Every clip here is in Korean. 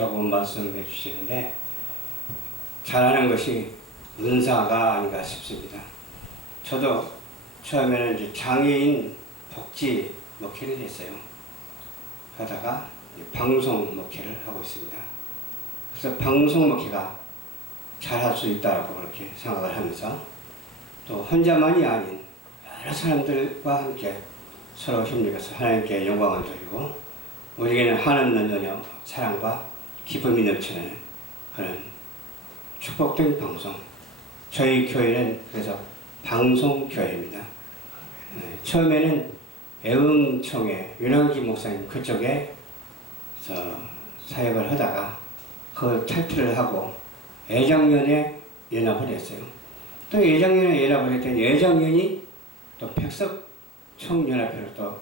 것이라고 말씀해 주시는데 잘하는 것이 은사가 아닌가 싶습니다. 저도 처음에는 이제 장애인 복지 목회를 했어요. 하다가 방송 목회를 하고 있습니다. 그래서 방송 목회가 잘할 수 있다고 그렇게 생각을 하면서 또 혼자만이 아닌 여러 사람들과 함께 서로 협력해서 하나님께 영광을 돌리고 우리에게는 하나님의 은혜와 사랑과 기쁨이 넘치는 그런 축복된 방송. 저희 교회는 그래서 방송교회입니다. 처음에는 애흥청에 윤환기 목사님 그쪽에 사역을 하다가 그 탈퇴를 하고 애장년에 연합을 했어요. 또 애장년에 연합을 했더니 애장년이 또 백석총연합회로 또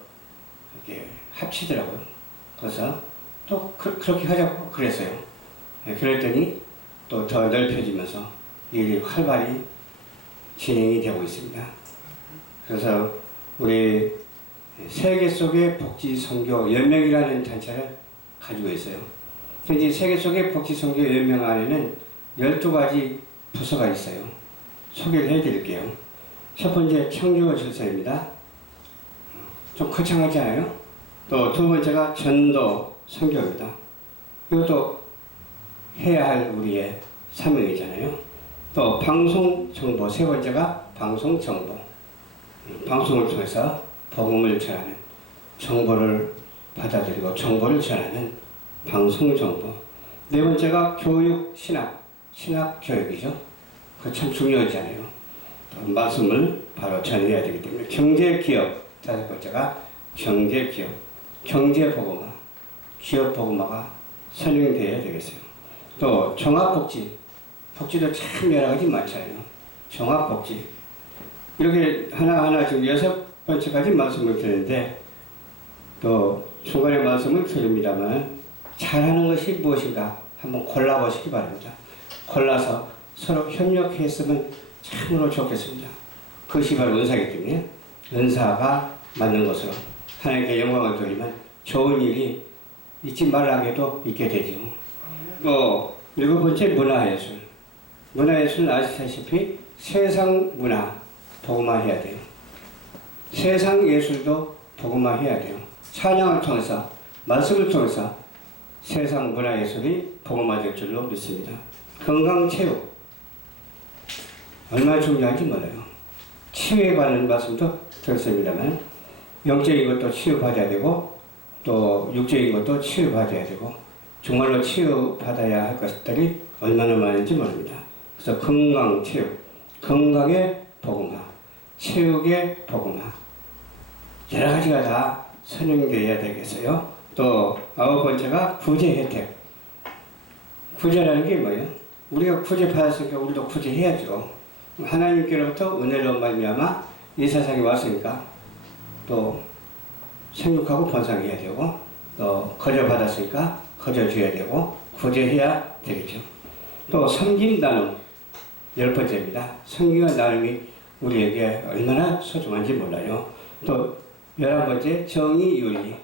이렇게 합치더라고요. 그래서 또 그렇게 하자고 그랬어요. 그랬더니 또 더 넓혀지면서 일이 활발히 진행이 되고 있습니다. 그래서 우리 세계 속의 복지 선교 연맹이라는 단체를 가지고 있어요. 이 세계 속의 복지 선교 연맹 안에는 12가지 부서가 있어요. 소개를 해드릴게요. 첫 번째 청교 질서입니다. 좀 거창하지 않아요? 또 두 번째가 전도 선교입니다. 이것도 해야 할 우리의 사명이잖아요. 또 방송 정보, 세 번째가 방송 정보. 방송을 통해서 복음을 전하는, 정보를 받아들이고 정보를 전하는 방송 정보. 네 번째가 교육, 신학 교육이죠. 그거 참 중요하잖아요. 또 말씀을 바로 전해야 되기 때문에 경제 기업. 다섯 번째가 경제 기업, 경제 복음화, 기업 복음화가 선행되어야 되겠어요. 또 종합복지, 복지도 참 여러 가지 많잖아요. 종합복지. 이렇게 하나하나 지금 6번째까지 말씀을 드리는데 또 중간에 말씀을 드립니다만 잘하는 것이 무엇인가 한번 골라보시기 바랍니다. 골라서 서로 협력했으면 참으로 좋겠습니다. 그것이 바로 은사이기 때문에 은사가 맞는 것으로 하나님께 영광을 돌리면 좋은 일이 잊지 말라게도 있게 되죠. 또 7번째 문화예술. 문화예술은 아시다시피 세상 문화 복음화해야 돼요. 세상 예술도 복음화해야 돼요. 찬양을 통해서 말씀을 통해서 세상 문화예술이 복음화될 줄로 믿습니다. 건강체육 얼마나 중요한지 몰라요. 치유에 관한 말씀도 들었습니다만 영적인 것도 치유받아야 되고 또 육적인 것도 치유받아야 되고 정말로 치유받아야 할 것들이 얼마나 많은지 모릅니다. 그래서 건강체육, 건강의 복음화, 체육의 복음화 여러 가지가 다 선행되어야 되겠어요. 또 9번째가 구제 혜택. 구제라는 게 뭐예요? 우리가 구제 받았으니까 우리도 구제해야죠. 하나님께로부터 은혜로 말미암아 이 세상에 왔으니까 또 생육하고 번성해야 되고 또 거저 받았으니까 거저 줘야 되고 구제해야 되겠죠. 또 섬김 나눔 10번째입니다. 섬김과 나눔이 우리에게 얼마나 소중한지 몰라요. 또 11번째 정의 윤리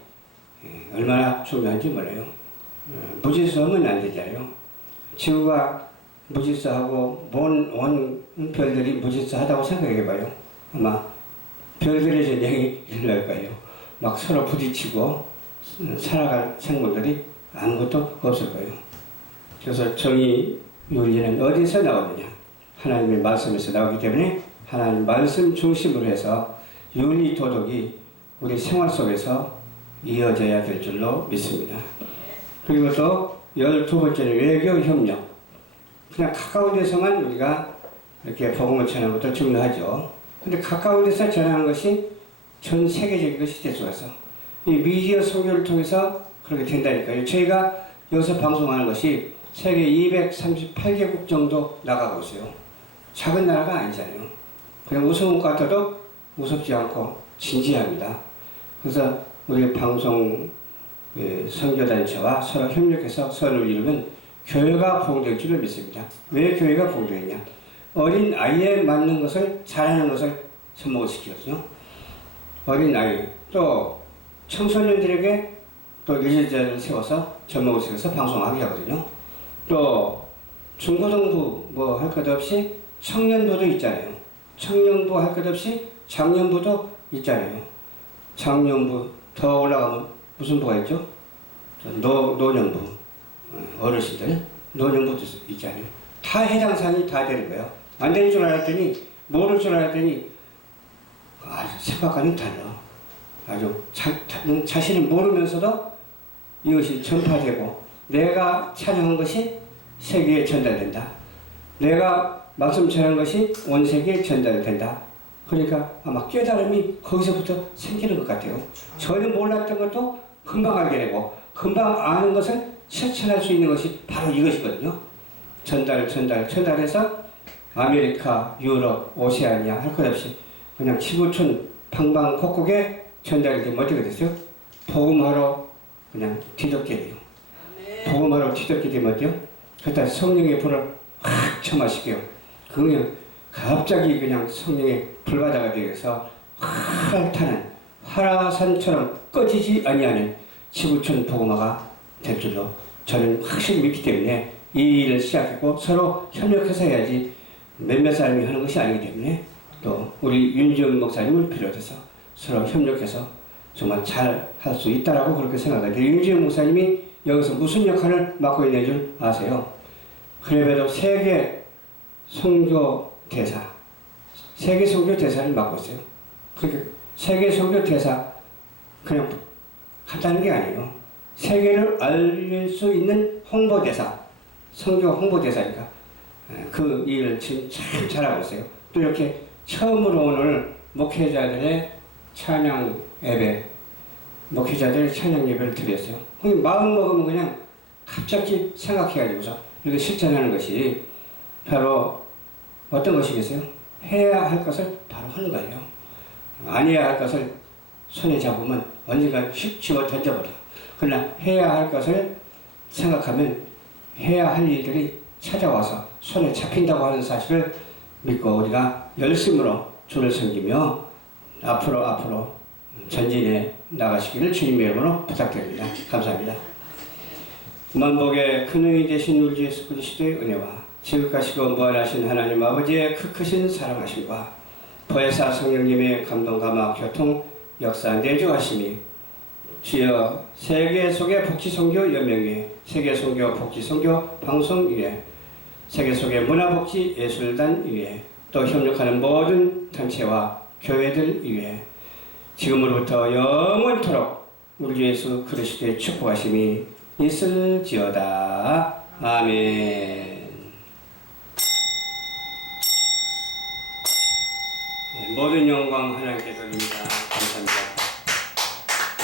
얼마나 중요한지 몰라요. 무질서하면 안 되잖아요. 지구가 무질서하고 온 별들이 무질서하다고 생각해봐요. 아마 별들의 전쟁이 일어날 거예요. 막 서로 부딪히고 살아갈 생물들이 아무것도 없을 거예요. 그래서 정의 윤리는 어디서 나오느냐? 하나님의 말씀에서 나오기 때문에 하나님 말씀 중심으로 해서 윤리 도덕이 우리 생활 속에서 이어져야 될 줄로 믿습니다. 그리고 또 12번째는 외교 협력. 그냥 가까운 데서만 우리가 이렇게 복음을 전하는 것도 중요하죠. 근데 가까운 데서 전하는 것이 전 세계적인 것이 될 수가 있어. 이 미디어 소교를 통해서 그렇게 된다니까요. 저희가 여기서 방송하는 것이 세계 238개국 정도 나가고 있어요. 작은 나라가 아니잖아요. 그냥 무서운 것 같아도 무섭지 않고 진지합니다. 그래서 우리 방송 선교단체와 서로 협력해서 선을 이루면 교회가 부흥될 줄을 믿습니다. 왜 교회가 부흥되느냐? 어린 아이에 맞는 것을 잘하는 것을 접목을 시키거든요. 어린 아이 또 청소년들에게 또 리더를 세워서 전목을 세워서 방송하게 하거든요. 또 중고등부 뭐 할 것 없이 청년부도 있잖아요. 청년부 할 것 없이 장년부도 있잖아요. 장년부 더 올라가면 무슨 부가 있죠? 노년부, 어르신들 노년부도 있잖아요. 다 해당 사항이 다 되는 거예요. 안 되는 줄 알았더니 모를 줄 알았더니 생각과는 달라. 아주 자신이 모르면서도 이것이 전파되고 내가 찬양한 것이 세계에 전달된다. 내가 말씀 전하는 것이 온 세계에 전달된다. 그러니까 아마 깨달음이 거기서부터 생기는 것 같아요. 전혀 몰랐던 것도 금방 알게 되고 금방 아는 것을 실천할 수 있는 것이 바로 이것이거든요. 전달해서 아메리카, 유럽, 오세아니아 할 것 없이 그냥 지구촌 방방곡곡에 전달이 되면 어떻게 됐어요? 복음하러 그냥 뒤덮게 돼요. 복음하러 뒤덮게 되면 어때요? 그때 성령의 불을 확 처마시게요. 그냥 갑자기 그냥 성령의 불바다가 되어서 활 타는 화산처럼 꺼지지 아니하는 지구촌 복음화가 될 줄로 저는 확실히 믿기 때문에 이 일을 시작했고 서로 협력해서 해야지 몇몇 사람이 하는 것이 아니기 때문에 또 우리 윤지원 목사님을 비롯해서 서로 협력해서 정말 잘 할 수 있다라고 그렇게 생각합니다. 윤지원 목사님이 여기서 무슨 역할을 맡고 있는 줄 아세요? 그래도 세계 선교 대사, 세계 선교 대사를 맡고 있어요. 그러니까 세계 선교 대사 그냥 간단한 게 아니에요. 세계를 알릴 수 있는 홍보대사, 선교 홍보대사니까 그 일을 지금 참 잘하고 있어요. 또 이렇게 처음으로 오늘 목회자들의 찬양 예배, 목회자들의 찬양 예배를 드렸어요. 마음 먹으면 그냥 갑자기 생각해가지고서 이렇게 실천하는 것이 바로 어떤 것이겠어요? 해야 할 것을 바로 하는 거예요. 안 해야 할 것을 손에 잡으면 언젠가 휙 집어 던져버려. 그러나 해야 할 것을 생각하면 해야 할 일들이 찾아와서 손에 잡힌다고 하는 사실을 믿고 우리가 열심으로 주를 섬기며 앞으로 전진해 나가시기를 주님의 이름으로 부탁드립니다. 감사합니다. 만복의 큰의이 되신 우리 예수 그리스도의 은혜와 지극하시고 무한하신 하나님 아버지의 크신 사랑하심과 보혜사 성령님의 감동 감화 교통 역사 내주하심이 주여 세계 속의 복지선교 연맹회, 세계 선교 복지선교 방송위에, 세계 속의 문화복지 예술단 위에, 또 협력하는 모든 단체와 교회들 위에 지금으로부터 영원토록 우리 예수 그리스도의 축복하심이 있을지어다. 아멘. 모든 영광 하나님께